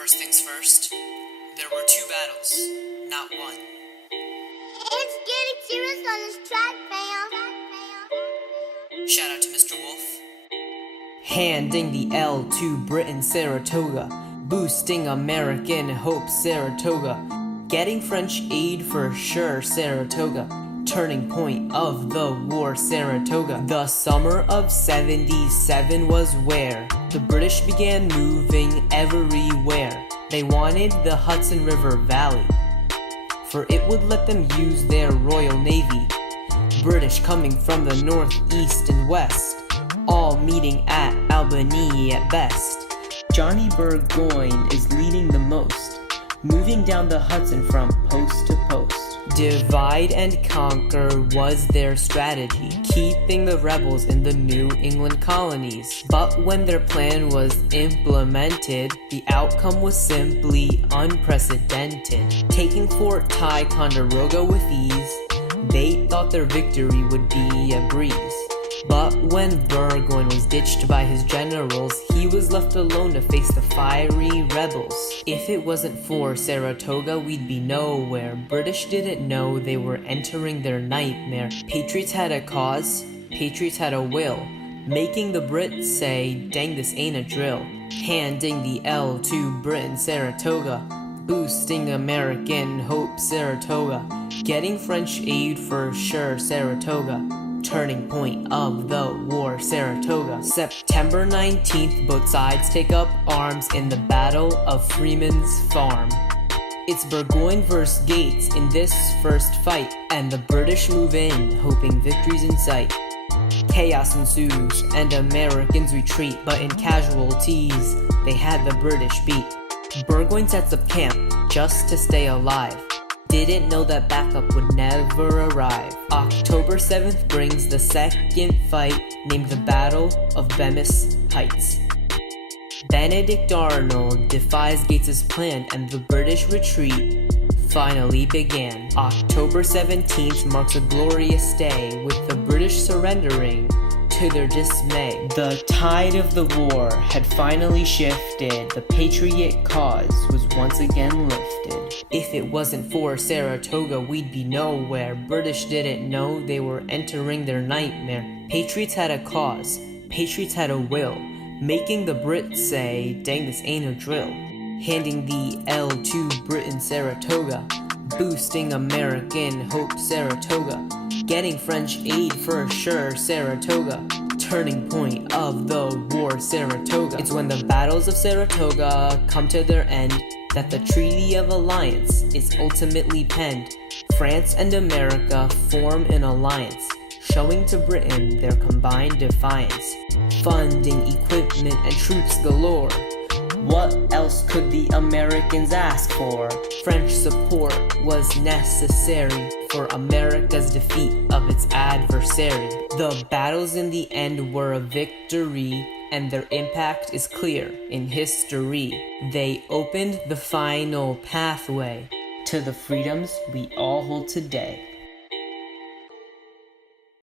First things first, there were two battles, not one. It's getting serious on this track, fam. Shout out to Mr. Wolf. Handing the L to Britain, Saratoga. Boosting American hope, Saratoga. Getting French aid for sure, Saratoga. Turning point of the war, Saratoga. The summer of 77 was where the British began moving everywhere. They wanted the Hudson River Valley, for it would let them use their Royal Navy. British coming from the north, east, and west, all meeting at Albany at best. Johnny Burgoyne is leading the most, moving down the Hudson from post to post. Divide and conquer was their strategy, keeping the rebels in the New England colonies. But when their plan was implemented, the outcome was simply unprecedented. Taking Fort Ticonderoga with ease, they thought their victory would be a breeze. But when Burgoyne was ditched by his generals, he was left alone to face the fiery rebels. If it wasn't for Saratoga, we'd be nowhere. British didn't know they were entering their nightmare. Patriots had a cause, patriots had a will, making the Brits say, dang, this ain't a drill. Handing the L to Britain, Saratoga. Boosting American hope, Saratoga. Getting French aid for sure, Saratoga. Turning point of the war, Saratoga. September 19th, both sides take up arms in the Battle of Freeman's Farm. It's Burgoyne vs. Gates in this first fight, and the British move in, hoping victory's in sight. Chaos ensues, and Americans retreat, but in casualties, they had the British beat. Burgoyne sets up camp just to stay alive. Didn't know that backup would never arrive. October 7th brings the second fight, named the Battle of Bemis Heights. Benedict Arnold defies Gates's plan, and the British retreat finally began. October 17th marks a glorious day, with the British surrendering to their dismay. The tide of the war had finally shifted. The patriot cause was once again lifted. If it wasn't for Saratoga, we'd be nowhere. British didn't know they were entering their nightmare. Patriots had a cause, patriots had a will, making the Brits say, dang, this ain't a drill. Handing the L to Britain, Saratoga. Boosting American hope, Saratoga. Getting French aid for sure, Saratoga. Turning point of the war, Saratoga. It's when the battles of Saratoga come to their end that the Treaty of Alliance is ultimately penned. France and America form an alliance, showing to Britain their combined defiance. Funding, equipment, and troops galore. What else could the Americans ask for? French support was necessary for America's defeat of its adversary. The battles in the end were a victory, and their impact is clear in history. They opened the final pathway to the freedoms we all hold today.